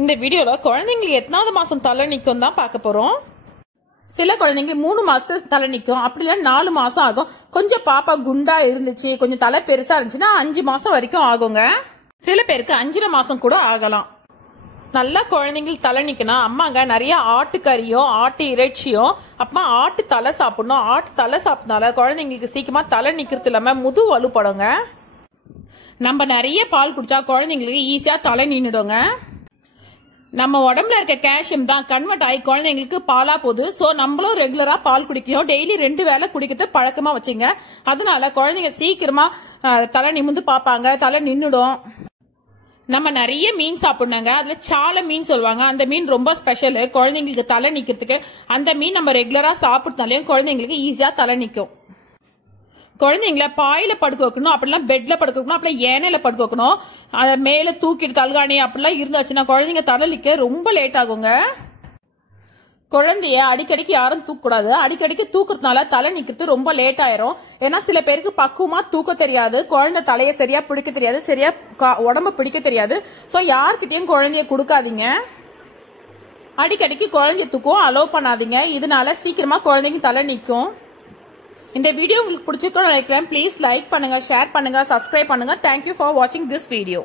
இந்த வீடியோல குழந்தைங்களுக்கு எத்தனாவது மாசம் தலை நிக்கும் தான் பார்க்க போறோம். சில குழந்தைங்களுக்கு 3 மாசத்துல தலை நிக்கும், அப்படி இல்ல 4 மாசம் ஆகும். கொஞ்சம் பாப்பா குண்டா இருந்துச்சு, கொஞ்சம் தலை பெருசா இருந்துச்சுன்னா 5 மாசம் வரைக்கும் ஆகுங்க. சில பேருக்கு 5.5 மாசம் கூட ஆகலாம். நல்லா குழந்தைங்களுக்கு தலை நிக்கணும். அம்மாங்க நிறைய ஆட்டுக்கறியோ ஆட்டு இறைச்சியோ அப்புறமா ஆட்டு தலை சாப்பிடணும். ஆட்டு தலை சாப்பிட்டனால குழந்தைங்களுக்கு சீக்கிரமா தலை நிக்கிறது இல்லாம முது வலுப்படுங்க. நம்ம நிறைய பால் குடிச்சா குழந்தைங்களுக்கு ஈஸியா தலை நின்னுடுங்க. நம்ம உடம்புல இருக்க கால்சியம் தான் கன்வெர்ட் ஆகி குழந்தைங்களுக்கு பாலா போகுது. சோ நம்மளும் ரெகுலரா பால் குடிக்கணும். டெய்லி 2 வேளை குடிக்கிறது பழக்கமா வச்சுங்க. அதனால குழந்தைங்க சீக்கிரமா தலை நிமிந்து பாப்பாங்க, தலை நின்னுடும். நம்ம நிறைய மீன் சாப்பிடணுங்க. அதுல சாலை மீன் சொல்லுவாங்க, அந்த மீன் ரொம்ப ஸ்பெஷல் குழந்தைங்களுக்கு தலை நிக்கிறதுக்கு. அந்த மீன் நம்ம ரெகுலரா சாப்பிட்டனாலையும் குழந்தைங்களுக்கு ஈஸியா தலை நிக்கும். குழந்தைங்கள பாயில படுக்க வைக்கணும், அப்படிலாம் பெட்ல படுக்க வைக்கணும், அப்படிலாம் ஏனையில படுக்க வைக்கணும். அதை மேல தூக்கிட்டு தல்காணி அப்படிலாம் இருந்தாச்சுன்னா குழந்தைங்க தலை நிக்க ரொம்ப லேட் ஆகுங்க. குழந்தைய அடிக்கடிக்கு யாரும் தூக்கக்கூடாது. அடிக்கடிக்கு தூக்குறதுனால தலை நிக்கிறது ரொம்ப லேட் ஆயிரும். ஏன்னா சில பேருக்கு பக்குவமா தூக்க தெரியாது, குழந்தை தலையை சரியா பிடிக்க தெரியாது, சரியா உடம்ப பிடிக்க தெரியாது. சோ யார்கிட்டயும் குழந்தைய கொடுக்காதீங்க. அடிக்கடிக்கு குழந்தைய தூக்கம் அலோவ் பண்ணாதீங்க. இதனால சீக்கிரமா குழந்தைங்க தலை நிக்கும். இந்த வீடியோ உங்களுக்கு பிடிச்சிருக்கோன்னு நினைக்கிறேன். ப்ளீஸ் லைக் பண்ணுங்க, ஷேர் பண்ணுங்க, சப்ஸ்கிரைப் பண்ணுங்க. தேங்க்யூ ஃபார் வாட்சிங் திஸ் வீடியோ.